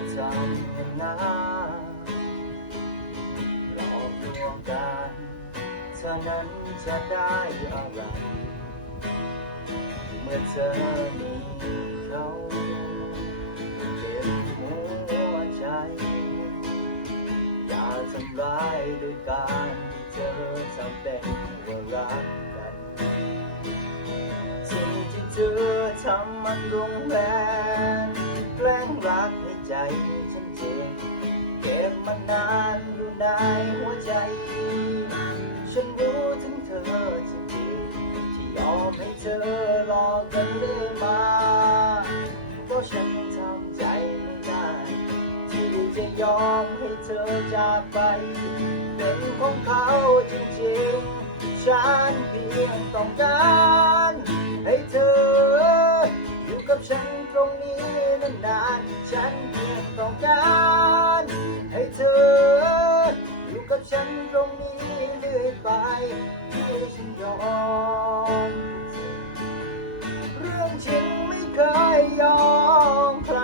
ทำอย่างนั้นหลอกลวงกันเท่านั้นจะได้อะไร เมื่อเธอมีเขาเก็บหัวใจ อย่าทำร้ายด้วยการที่เธอทำเป็นว่ารักกันสิ่งที่เธอทำมันรุนแรง ฉันเจ็บเก็บมานานอยู่ในหัวใจ ฉันรู้ถึงเธอจริงๆที่ยอมให้เธอหลอกกันเรื่อยมาเพราะฉันทำใจไม่ได้ที่จะยอมให้เธอจากไป เป็นของเขาจริงๆ ฉันเพียงต้องการให้เธออยู่กับฉันตรงนี้ นานฉันเพียงต้องการให้เธอ อยู่กับฉันตรงนี้เรื่อยไปที่ฉันยอม เรื่องจริงไม่เคยยอมใคร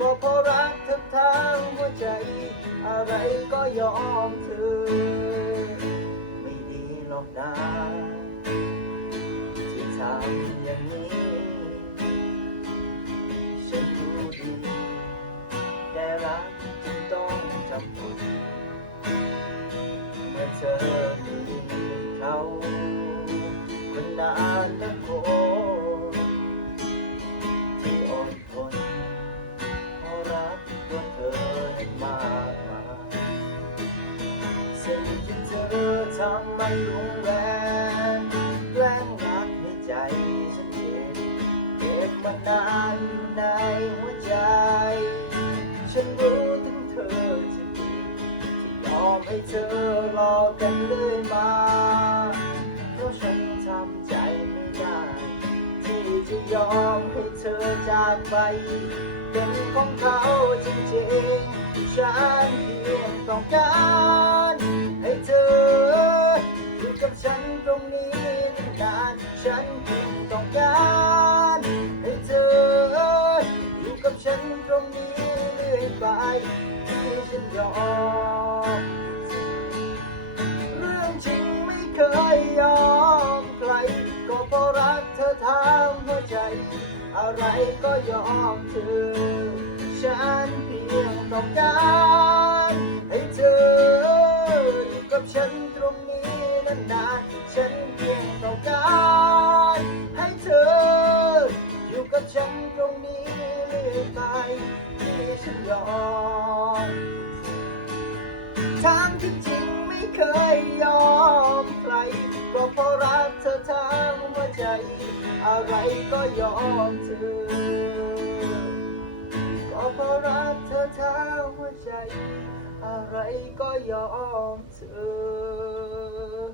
ก็เพราะรักเธอทั้งหัวใจ อะไรก็ยอมเธอ ไม่ดีหรอกนะ เมื่อเธอมีเขาคนนานและคนที่อดทนเพราะรักตัวเธอให้มากมายสิ่งที่เธอทำมันรุนแรงแกล้งรักให้ใจฉันเจ็บเก็บมานานในหัวใจ อมให้เธอรอกันเรื่อยมาเพราะฉันทำใจไม่ได้ ที่จะยอมให้เธอจากไป เป็นของเขาจริงๆ ฉันเพียงต้องการให้เธออยู่กับฉันตรงนี้นานๆฉันเพียงต้องการให้เธออยู่กับฉันตรงนี้เรื่อยไปที่ฉันยอม รักเธอทั้งหัวใจ อะไรก็ยอมเธอ ฉันเพียงต้องการให้เธออยู่กับฉันตรงนี้นานๆฉันเพียงต้องการให้เธอ อยู่กับฉันตรงนี้เรื่อยไปที่ฉันยอมทางที่จริงไม่เคยยอม อะไรก็ยอมเธอ ก็เพราะรักเธอทั้งหัวใจ อะไรก็ยอมเธอ